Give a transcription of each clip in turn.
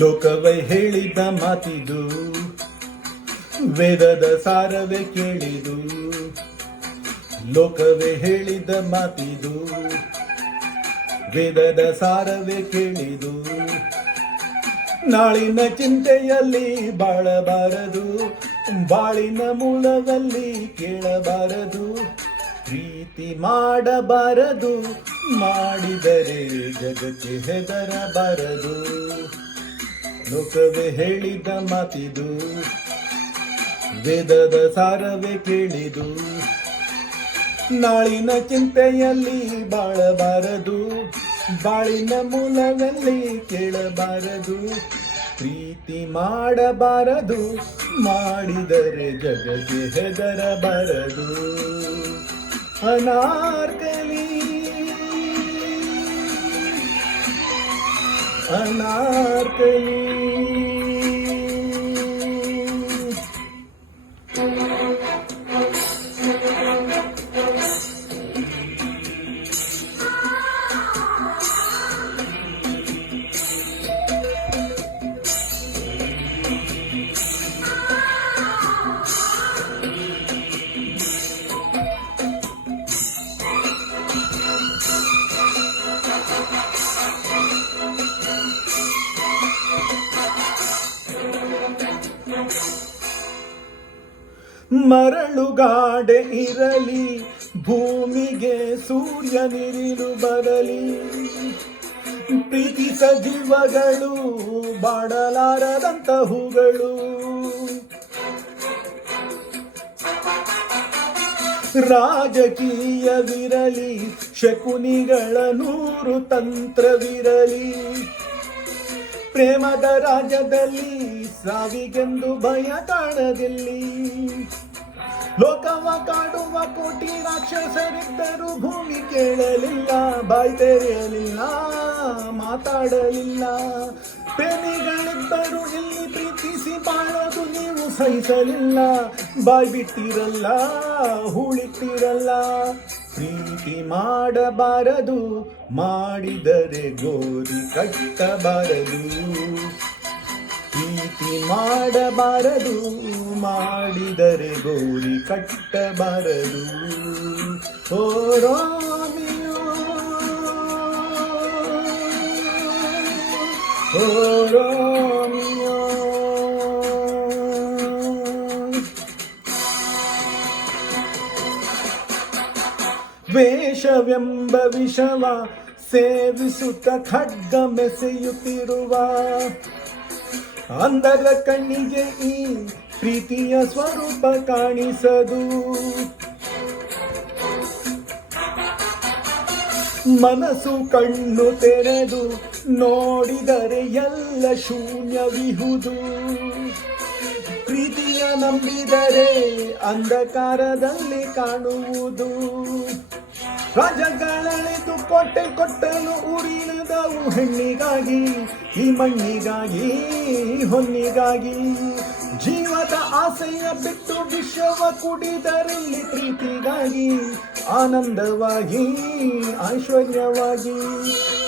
ಲೋಕವೇ ಹೇಳಿದ ಮಾತಿದು, ವೇದದ ಸಾರವೇ ಕೇಳಿದು. ಲೋಕವೇ ಹೇಳಿದ ಮಾತಿದು, ವೇದದ ಸಾರವೇ ಕೇಳಿದು. ನಾಳಿನ ಚಿಂತೆಯಲ್ಲಿ ಬಾಳಬಾರದು, ಬಾಳಿನ ಮೂಲದಲ್ಲಿ ಕೇಳಬಾರದು. ಪ್ರೀತಿ ಮಾಡಬಾರದು, ಮಾಡಿದರೆ ಜಗಕ್ಕೆ ಹೆದರಬಾರದು. ಲೋಕವೇ ಹೇಳಿದ ಮಾತಿದು, ವೇದದ ಸಾರವೇ ಕೇಳಿದು. ನಾಳಿನ ಚಿಂತೆಯಲ್ಲಿ ಬಾಳಬಾರದು, ಬಾಳಿನ ಮೂಲದಲ್ಲಿ ಕೇಳಬಾರದು. ಪ್ರೀತಿ ಮಾಡಬಾರದು, ಮಾಡಿದರೆ ಜಗಕ್ಕೆ ಹೆದರಬಾರದು. ಅನಾರ್ಕಲಿ ಅನಾರ್ಕಲಿ. ಮರಳುಗಾಡೆ ಇರಲಿ, ಭೂಮಿಗೆ ಸೂರ್ಯನಿರಿಲು ಬರಲಿ. ಪ್ರೀತಿ ಸಜೀವಗಳು, ಬಾಡಲಾರದಂತ ಹೂಗಳು. ರಾಜಕೀಯವಿರಲಿ, ಶಕುನಿಗಳ 100 ತಂತ್ರವಿರಲಿ. ಪ್ರೇಮದ ರಾಜ್ಯದಲ್ಲಿ ಸಾವಿಗೆಂದು ಭಯ ಕಾಣದಿಲ್ಲಿ. ಲೋಕವ ಕಾಡುವ ಕೋಟಿ ರಾಕ್ಷಸರಿದ್ದರೂ ಭೂಮಿ ಕೇಳಲಿಲ್ಲ, ಬಾಯಿ ತೆರೆಯಲಿಲ್ಲ, ಮಾತಾಡಲಿಲ್ಲ. ಪ್ರೇಮಿಗಳಿದ್ದರು ಇಲ್ಲಿ ಪ್ರೀತಿಸಿ ಬಾಳೋದು ನೀವು ಸಹಿಸಲಿಲ್ಲ. ಬಾಯಿ ಬಿಟ್ಟಿರಲ್ಲ, ಹೂಳಿಟ್ಟಿರಲ್ಲ. ಪ್ರೀತಿ ಮಾಡಬಾರದು, ಮಾಡಿದರೆ ಗೋರಿ ಕಟ್ಟಬಾರದು. ಪ್ರೀತಿ ಮಾಡಬಾರದು, ಮಾಡಿದರೆ ಗೋರಿ ಕಟ್ಟಬಾರದು. ಓ ರೋಮಿಯೋ, ಓ ರೋಮಿಯೋ. ವೇಷವೆಂಬ ವಿಷವ ಸೇವಿಸುತ್ತ ಖಡ್ಗ ಮೆಸೆಯುತ್ತಿರುವ ಅಂಧರ ಕಣ್ಣಿಗೆ ಈ ಪ್ರೀತಿಯ ಸ್ವರೂಪ ಕಾಣಿಸದು. ಮನಸ್ಸು ಕಣ್ಣು ತೆರೆದು ನೋಡಿದರೆ ಎಲ್ಲ ಶೂನ್ಯವಿಹುದು. ಪ್ರೀತಿಯ ನಂಬಿದರೆ ಅಂಧಕಾರದಲ್ಲಿ ಕಾಣುವುದು. ರಾಜಗಳೆಳೆದು ಕೋಟೆ ಕೊಟ್ಟಲು ಉರಿನದವು ಹೆಣ್ಣಿಗಾಗಿ, ಈ ಮಣ್ಣಿಗಾಗಿ, ಹೊನ್ನಿಗಾಗಿ. ಜೀವದ ಆಸೆಯ ಬಿಟ್ಟು ವಿಷವ ಕುಡಿದರಲ್ಲಿ ಪ್ರೀತಿಗಾಗಿ, ಆನಂದವಾಗಿ, ಐಶ್ವರ್ಯವಾಗಿ.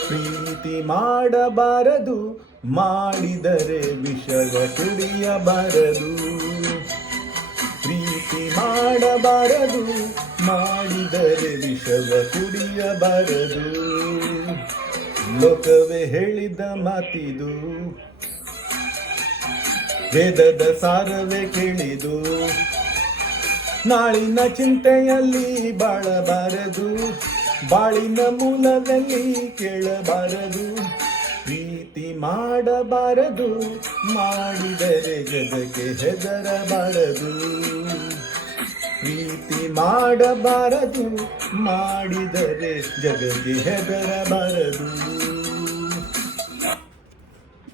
ಪ್ರೀತಿ ಮಾಡಬಾರದು, ಮಾಡಿದರೆ ವಿಷವ ಕುಡಿಯಬಾರದು. ಪ್ರೀತಿ ಮಾಡಬಾರದು, ಮಾಡಿದರೆ ವಿಷವ ಕುಡಿಯಬಾರದು. ಲೋಕವೇ ಹೇಳಿದ ಮಾತಿದು, ವೇದದ ಸಾರವೇ ಕೇಳಿದು. ನಾಳಿನ ಚಿಂತೆಯಲ್ಲಿ ಬಾಳಬಾರದು, ಬಾಳಿನ ಮೂಲದಲ್ಲಿ ಕೇಳಬಾರದು. ಪ್ರೀತಿ ಮಾಡಬಾರದು, ಮಾಡಿದರೆ ಜಗಕ್ಕೆ ಹೆದರಬಾರದು. ಪ್ರೀತಿ ಮಾಡಬಾರದು, ಮಾಡಿದರೆ ಜಗಕ್ಕೆ ಹೆದರಬಾರದು.